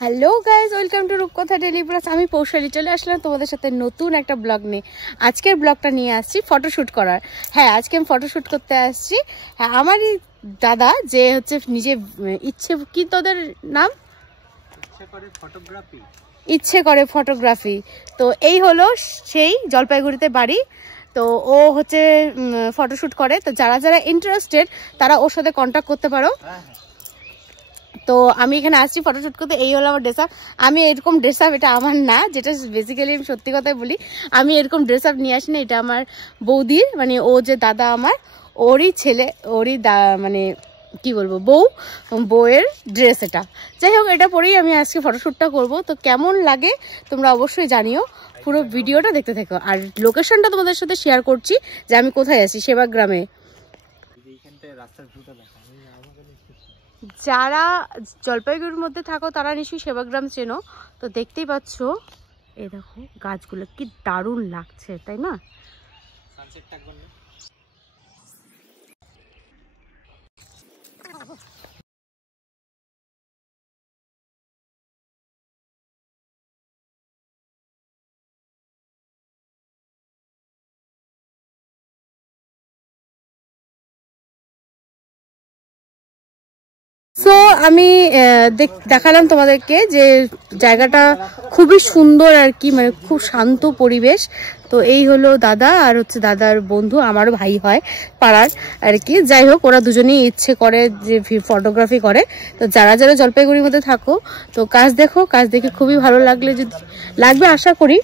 Hello guys, welcome to রূপকথা daily blogs. আমি পৌশালী চলে আসলাম তোমাদের সাথে নতুন একটা ব্লগ নিয়ে। আজকের ব্লগটা নিয়ে আসছি ফটোশ্যুট করার। হ্যাঁ, আজকে আমি ফটোশ্যুট করতে আসছি। হ্যাঁ, আমারই দাদা যে হচ্ছে নিজে ইচ্ছে, কি তোদের নাম, ইচ্ছে করে ফটোগ্রাফি। তো এই হলো সেই জলপাইগুড়িতে বাড়ি। তো ও হচ্ছে ফটোশ্যুট করে। তো যারা যারা ইন্টারেস্টেড তারা ওর সাথে কন্ট্যাক্ট করতে পারো। তো আমি এখানে আসছি ফটোশ্যুট করতে। এই হলো আমার ড্রেস আপ। আমি এরকম ড্রেস আপ, এটা আমার না, যেটা বেসিক্যালি আমি সত্যি কথাই বলি, আমি এরকম ড্রেস আপ নিয়ে আসি না। এটা আমার বৌদির, মানে ও যে দাদা আমার, ওরই ছেলে, ওরই মানে কি বলবো, বউয়ের ড্রেস এটা। যাই হোক, এটা পরেই আমি আজকে ফটোশ্যুটটা করব। তো কেমন লাগে তোমরা অবশ্যই জানিও, পুরো ভিডিওটা দেখতে থেকো। আর লোকেশনটা তোমাদের সাথে শেয়ার করছি যে আমি কোথায় আছি, সেবাগ্রামে। যারা জলপাইগুড়ির মধ্যে থাকো তারা নিশ্চয়ই সেবাগ্রাম চেনো। তো দেখতেই পাচ্ছ, এই দেখো গাছগুলো কি দারুণ লাগছে, তাই না? সো আমি দেখালাম তোমাদেরকে যে জায়গাটা খুবই সুন্দর আর কি, মানে খুব শান্ত পরিবেশ। তো এই হলো দাদা, আর হচ্ছে দাদার বন্ধু, আমারও ভাই হয় পাড়ার আর কি। যাই হোক, ওরা দুজনেই ইচ্ছে করে যে ফটোগ্রাফি করে। তো যারা যারা জলপাইগুড়ির মধ্যে থাকো, তো কাজ দেখো, কাজ দেখে খুবই ভালো লাগবে আশা করি।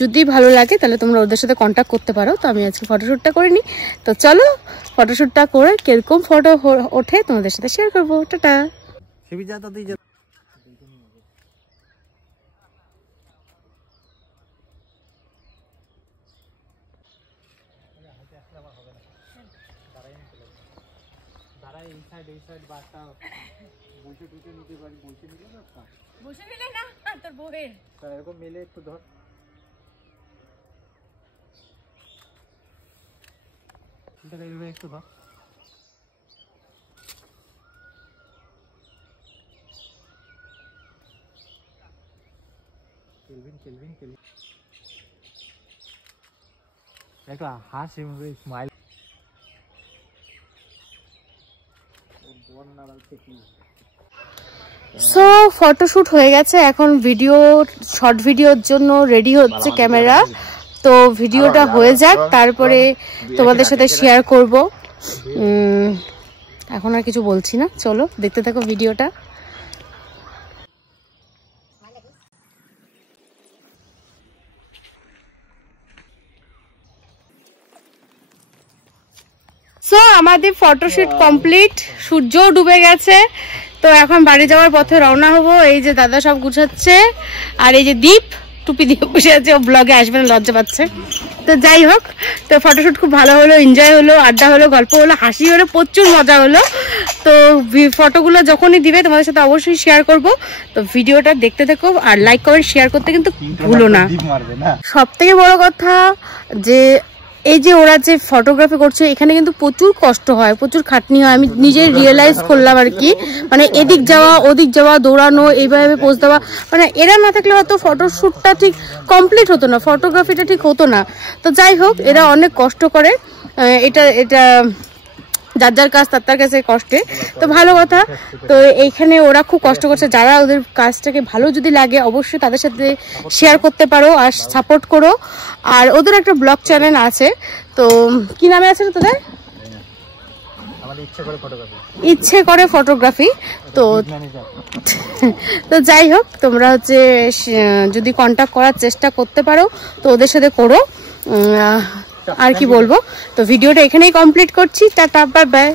যদি ভালো লাগে তাহলে তোমরা ওদের সাথে কন্ট্যাক্ট করতে পারো। তো আমি আজকে ফটোশ্যুটটা করিনি। তো চলো ফটোশ্যুটটা করে কিরকম ফটো ওঠে তোমাদের সাথে শেয়ার করবো। টাটা। বসে নিলে না, তোর বউয়ের এরকম মেলে একটু ধর। একটু ধর। একটু হাসি স্মাইল। সো ফটোশুট হয়ে গেছে, এখন শর্ট ভিডিওর জন্য রেডি হচ্ছে ক্যামেরা। তো ভিডিওটা হয়ে যাক, তারপরে তোমাদের সাথে শেয়ার করব। এখন আর কিছু বলছি না, চলো দেখতে থাকো ভিডিওটা। সো আমাদের ফটোশুট কমপ্লিট, সূর্যও ডুবে গেছে। তো এখন বাড়ি যাওয়ার পথে রওনা হবো। এই যে দাদা সব গুছাচ্ছে, আর এই যে দীপ টুপি দিয়ে বসে আছে, ও ব্লগে আসবে না, লজ্জা পাচ্ছে। তো যাই হোক, তো ফটোশুট খুব ভালো হলো, এনজয় হলো, আড্ডা হলো, গল্প হলো, হাসি হলো, প্রচুর মজা হলো। তো ফটোগুলো যখনই দিবে তোমাদের সাথে অবশ্যই শেয়ার করব। তো ভিডিওটা দেখতে থেকো, আর লাইক কমেন্ট শেয়ার করতে কিন্তু ভুলো না। সব থেকে বড় কথা যে এই যে ওরা যে ফটোগ্রাফি করছে, এখানে কিন্তু প্রচুর কষ্ট হয়, প্রচুর খাটনি হয়। আমি নিজে রিয়েলাইজ করলাম আর কি, মানে এদিক যাওয়া ওদিক যাওয়া, দৌড়ানো, এইভাবে পোজ দেওয়া, মানে এরা না থাকলে হয়তো ফটোশ্যুটটা ঠিক কমপ্লিট হতো না, ফটোগ্রাফিটা ঠিক হতো না। তো যাই হোক, এরা অনেক কষ্ট করে, এটা যার যার কাজ তার কাছে কষ্টে। তো ভালো কথা, তো এইখানে ওরা খুব কষ্ট করছে। যারা ওদের কাজটাকে ভালো যদি লাগে অবশ্যই তাদের সাথে শেয়ার করতে পারো আর সাপোর্ট করো। আর ওদের একটা ব্লগ চ্যানেল আছে, তো কি নামে আছে তোদের? ইচ্ছে করে ফটোগ্রাফি। তো যাই হোক, তোমরা হচ্ছে যদি কন্ট্যাক্ট করার চেষ্টা করতে পারো তো ওদের সাথে করো। আর কি বলবো, তো ভিডিওটা এখানেই কমপ্লিট করছি। Tata, bye bye.